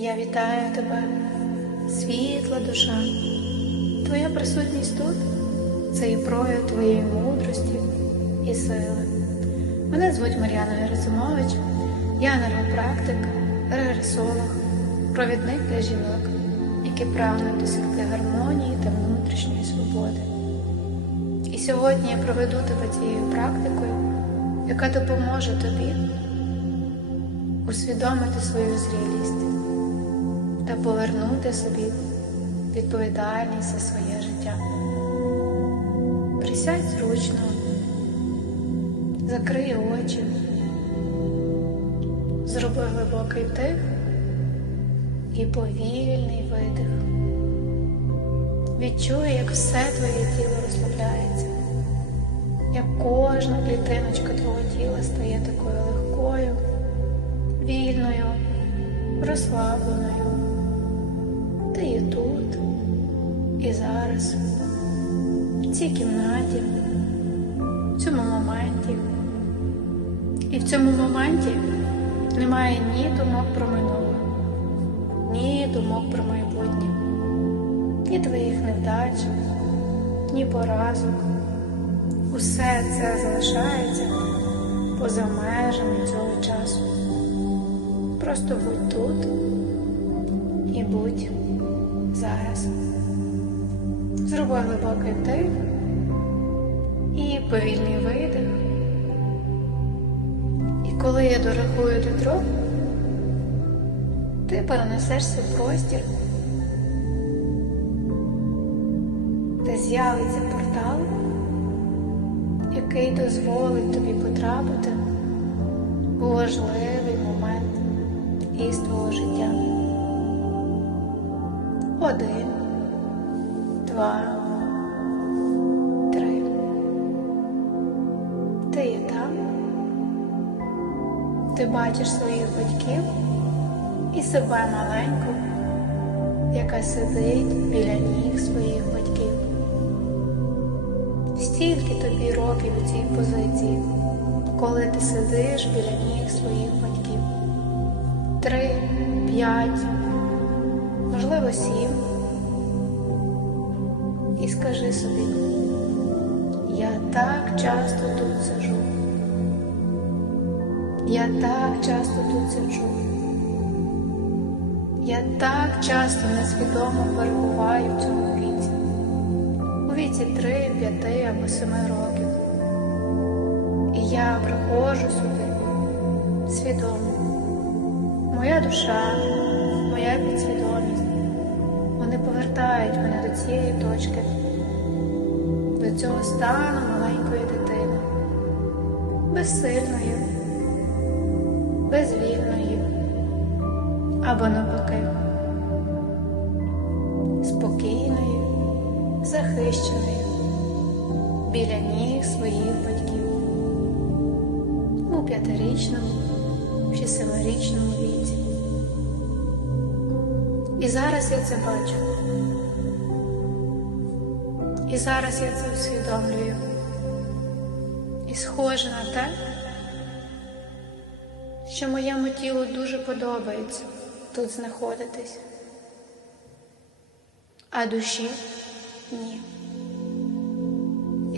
Я вітаю тебе, світла душа. Твоя присутність тут це і прояв твоєї мудрості і сили. Мене звуть Мар'яна Герасимович, я нейропрактик, регресолог, провідник для жінок, які прагнуть досягти гармонії та внутрішньої свободи. І сьогодні я проведу тебе цією практикою, яка допоможе тобі усвідомити свою зрілість повернути собі відповідальність за своє життя. Присядь зручно, закрий очі, зроби глибокий вдих і повільний видих. Відчуй, як все твоє тіло розслабляється, як кожна клітиночка твого тіла стає такою легкою, вільною, розслабленою. Ти є тут і зараз, в цій кімнаті, в цьому моменті. І в цьому моменті немає ні думок про минуле, ні думок про майбутнє, ні твоїх невдач, ні поразок. Усе це залишається поза межами цього часу. Просто будь тут і будь зараз. Зроби глибокий вдих і повільний видих. І коли я дорахую до трьох, ти перенесешся в простір, де з'явиться портал, який дозволить тобі потрапити у важливий момент із твого життя. Один, два, три. Ти є там. Ти бачиш своїх батьків і себе маленьку, яка сидить біля ніг своїх батьків. Стільки тобі років у цій позиції, коли ти сидиш біля ніг своїх батьків. Три, п'ять, можливо, сім. І скажи собі, я так часто тут сижу. Я так часто тут сиджу. Я так часто несвідомо перебуваю в цьому віці, у віці 3, 5 або 7 років. І я приходжу сюди свідомо. Моя душа, моя підсвідомість, вони повертають мене до цієї точки, до цього стану маленької дитини, безсильної безвільної або навпаки, спокійної, захищеної біля ніг своїх батьків у п'ятирічному чи семирічному віці. І зараз я це бачу. І зараз я це усвідомлюю. І схоже на те, що моєму тілу дуже подобається тут знаходитись, а душі ні.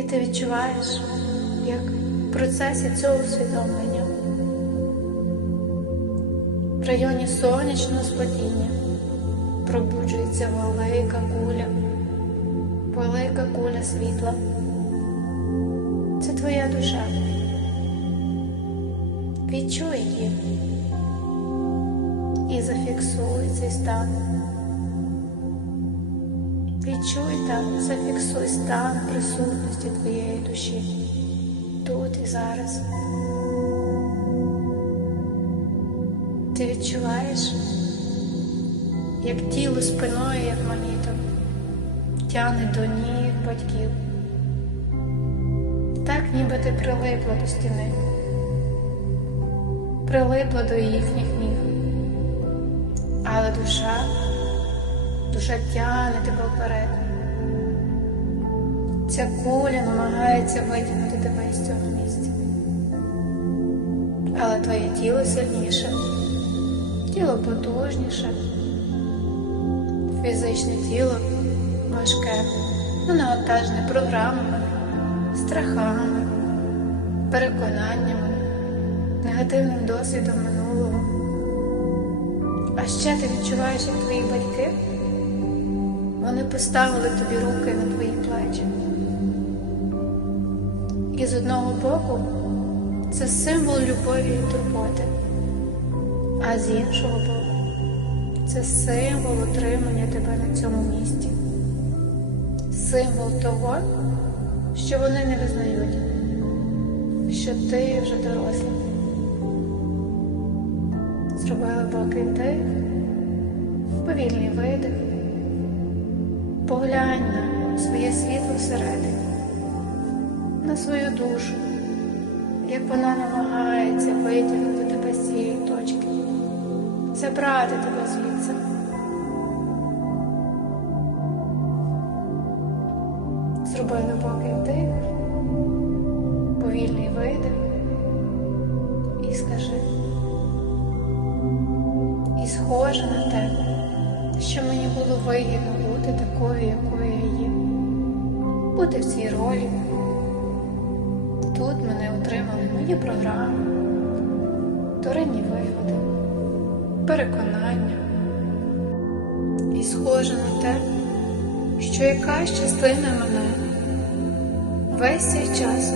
І ти відчуваєш, як в процесі цього усвідомлення в районі сонячного спадіння пробуджується велика куля, велика куля світла. Це твоя душа. Відчуй її і зафіксуй цей стан. Відчуй та зафіксуй стан присутності твоєї душі тут і зараз. Ти відчуваєш, як тіло спиною, як магнітом, тягне до ніг батьків. Так ніби ти прилипла до стіни прилипла до їхніх ніг. Але душа, душа тягне тебе вперед. Ця куля намагається витягнути тебе із цього місця. Але твоє тіло сильніше. тіло потужніше, фізичне тіло важке, навантажене програмами, страхами, переконаннями, негативним досвідом минулого. А ще ти відчуваєш, як твої батьки вони поставили тобі руки на твої плечі. І з одного боку це символ любові і турботи, а з іншого боку це символ отримання тебе на цьому місці, символ того, що вони не визнають, що ти вже доросла. Зроби глибокий вдих, повільний видих, поглянь на своє світло всередині, на свою душу, як вона намагається витягнути забрати тебе звідси. Зроби глибокий вдих, повільний видих і скажи. І схоже на те, що мені було вигідно бути такою, якою я є, бути в цій ролі. Тут мене отримали мої програми, туринні вигоди, переконання. І схоже на те, що якась частина мене весь цей час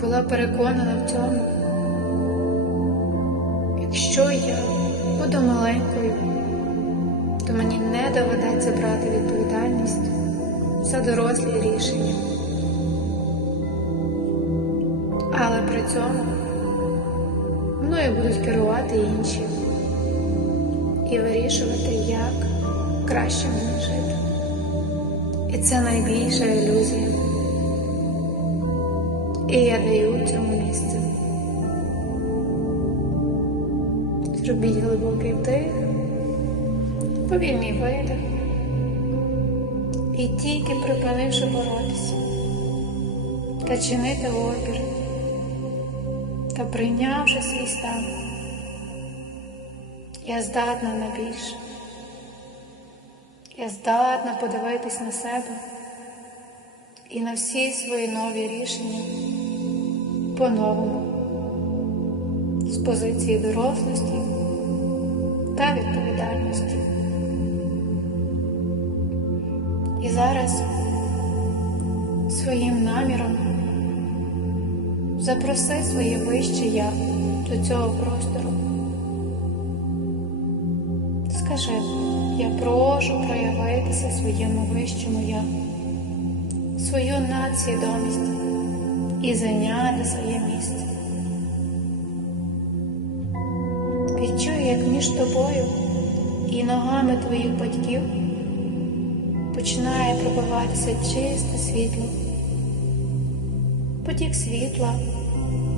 була переконана в цьому. Якщо я буду маленькою, то мені не доведеться брати відповідальність за дорослі рішення. Але при цьому мною будуть керувати інші і вирішувати, як краще мені жити. І це найбільша ілюзія. І я даю цьому місце. Зробіть глибокий вдих, повільний видих. І тільки припинивши боротися та чинити опір та прийнявши свій стан, я здатна на більше. Я здатна подивитись на себе і на всі свої нові рішення по-новому з позиції дорослості та відповідальності. І зараз своїм наміром запроси своє вище я до цього простору. Скажи, я прошу проявитися своєму вищому я, свою надсвідомість і зайняти своє місце. Відчуй, як між тобою і ногами твоїх батьків починає пробиватися чисте світло. Потік світла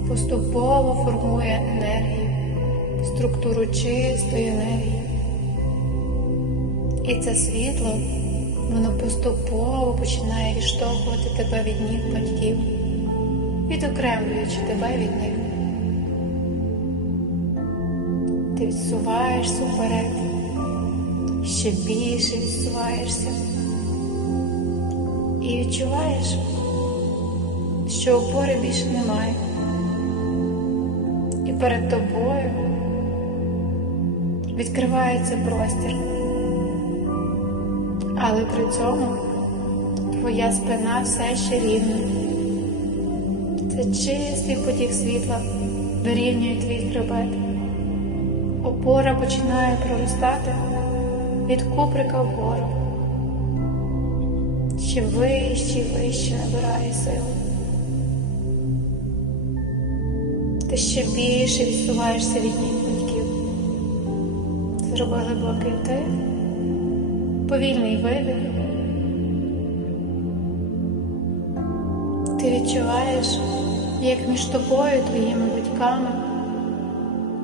поступово формує енергію, структуру чистої енергії. І це світло, воно поступово починає відштовхувати тебе від ніг батьків, відокремлюючи тебе від них. Ти відсуваєшся вперед, ще більше відсуваєшся і відчуваєш, що опори більше немає. І перед тобою відкривається простір. Але при цьому твоя спина все ще рівна. Це чистий потік світла вирівнює твій хребет. Опора починає проростати від куприка вгору. Ще вище і вище набирає силу. Ще більше відсуваєшся від ніг батьків. Зроби глибокий вдих, повільний видих. Ти відчуваєш, як між тобою твоїми батьками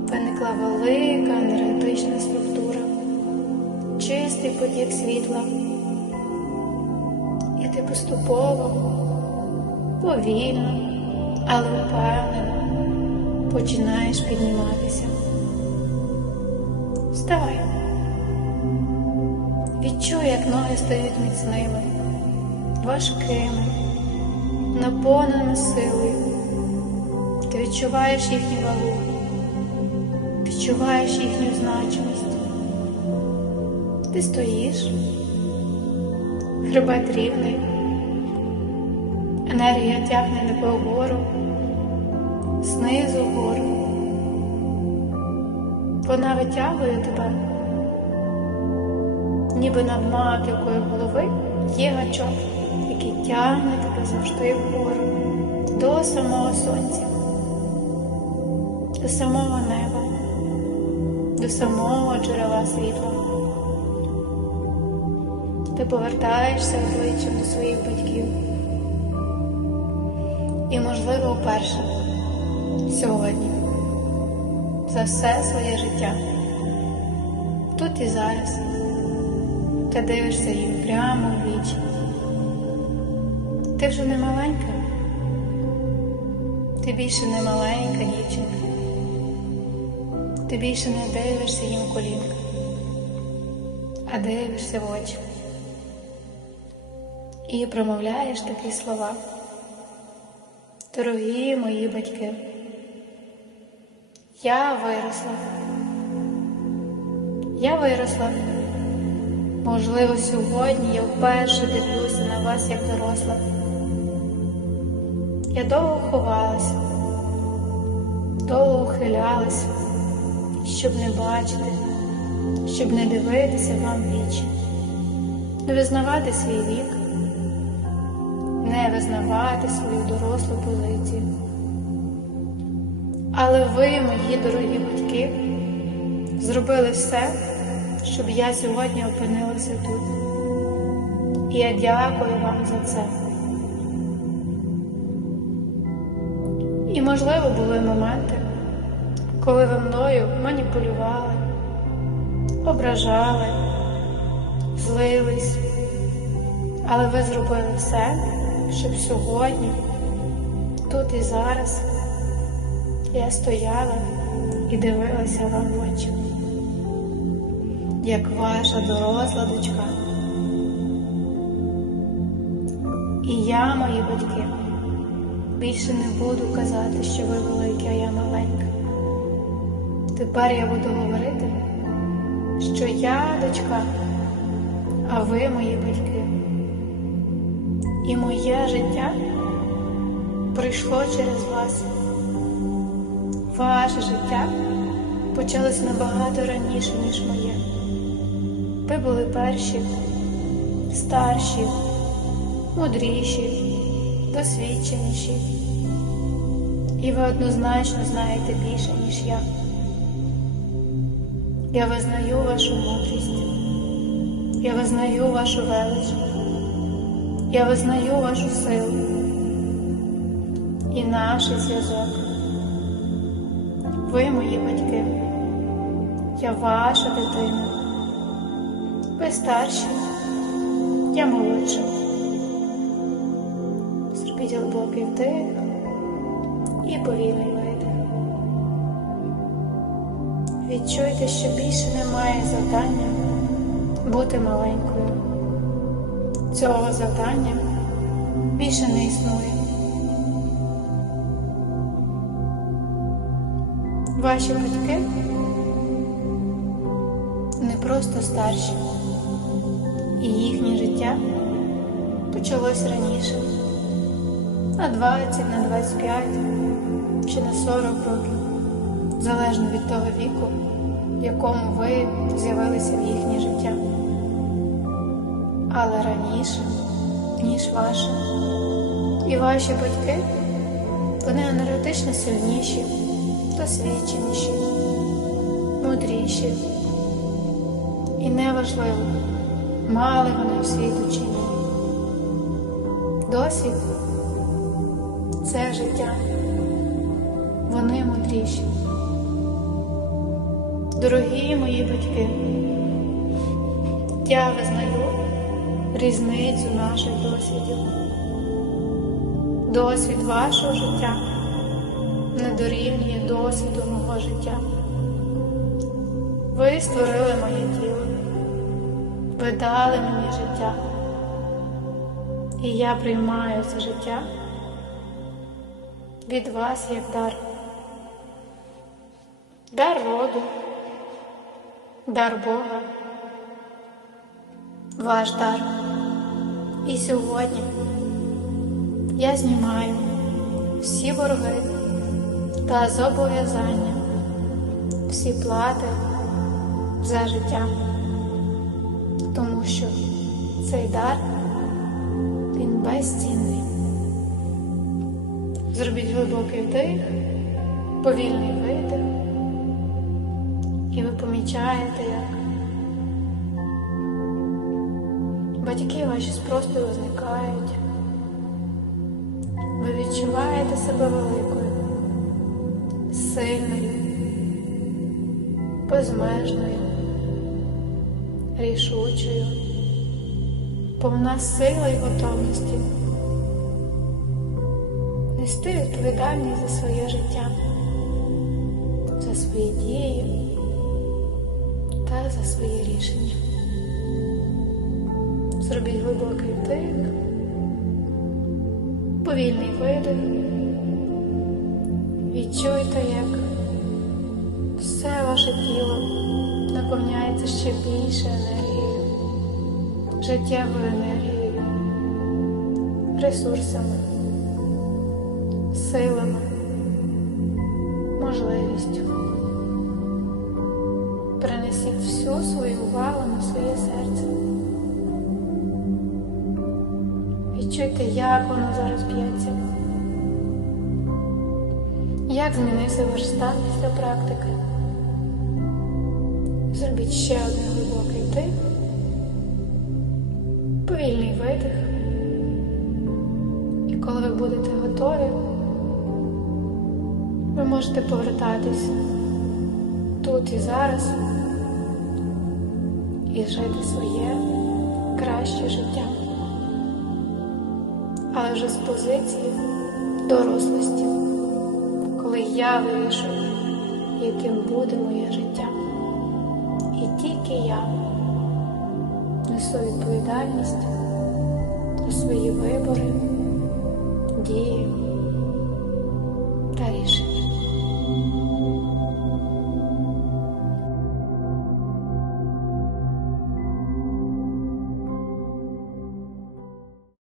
виникла велика енергетична структура, чистий потік світла. І ти поступово, повільно, але впевнено починаєш підніматися. Вставай. Відчуй, як ноги стають міцними, важкими, наповненими силою. Ти відчуваєш їхню вагу, відчуваєш їхню значимість. Ти стоїш, хребет рівний, енергія тягне тебе вгору, знизу вгору. Вона витягує тебе, ніби над маківкою голови є гачок, який тягне тебе завжди вгору, до самого сонця, до самого неба, до самого джерела світла. Ти повертаєшся обличчям до своїх батьків. І, можливо, вперше сьогодні за все своє життя. Тут і зараз ти дивишся їм прямо в вічі. Ти вже не маленька, ти більше не маленька дівчинка, ти більше не дивишся їм колінка, а дивишся в очі. І промовляєш такі слова. Дорогі мої батьки. Я виросла. Я виросла. Можливо, сьогодні я вперше дивлюся на вас як доросла. Я довго ховалася, довго ухилялася, щоб не бачити, щоб не дивитися вам вічі, не визнавати свій вік, не визнавати свою дорослу позицію. Але ви, мої дорогі батьки, зробили все, щоб я сьогодні опинилася тут. І я дякую вам за це. І, можливо, були моменти, коли ви мною маніпулювали, ображали, злились, але ви зробили все, щоб сьогодні, тут і зараз. Я стояла і дивилася вам в очі, як ваша доросла дочка. І я, мої батьки, більше не буду казати, що ви великі, а я маленька. Тепер я буду говорити, що я дочка, а ви мої батьки. І моє життя прийшло через вас. Ваше життя почалось набагато раніше, ніж моє. Ви були перші, старші, мудріші, досвідченіші. І ви однозначно знаєте більше, ніж я. Я визнаю вашу мудрість, я визнаю вашу велич, я визнаю вашу силу і наш зв'язок. Ви мої батьки, я ваша дитина. Ви старші, я молодша. Зробіть глибокий вдих і повільний видих. Відчуйте, що більше немає завдання бути маленькою. Цього завдання більше не існує. Ваші батьки? Не просто старші, і їхнє життя почалось раніше, на 20, на 25 чи на 40 років, залежно від того віку, в якому ви з'явилися в їхнє життя. Але раніше, ніж ваше. І ваші батьки, вони енергетично сильніші досвідченіші, мудріші. І неважливо, мали вони освіту чи ні. Досвід це життя. Вони мудріші. Дорогі мої батьки, я визнаю різницю наших досвідів. Досвід вашого життя не дорівнює досвіду мого життя. Ви створили моє тіло, ви дали мені життя, і я приймаю це життя від вас як дар. Дар роду, дар Бога, ваш дар. І сьогодні я знімаю всі борги та зобов'язання, всі плати за життя, тому що цей дар він безцінний. Зробіть глибокий вдих, повільний видих, і ви помічаєте, як батьки ваші з простору зникають. Ви відчуваєте себе великою, сильною, безмежною, рішучою, повна сили і готовності нести відповідальність за своє життя, за свої дії та за свої рішення. Зробіть глибокий вдих, повільний видих. Відчуйте, як все ваше тіло наповняється ще більше енергією, життєвою енергією, ресурсами, силами, можливістю. Перенесіть всю свою увагу на своє серце. Відчуйте, як воно зараз б'ється. Як змінився ваш стан після практики? Зробіть ще один глибокий вдих, повільний видих. І коли ви будете готові, ви можете повертатись тут і зараз і жити своє краще життя. Але вже з позиції дорослості коли я вирішу, яким буде моє життя. І тільки я несу відповідальність у свої вибори, дії.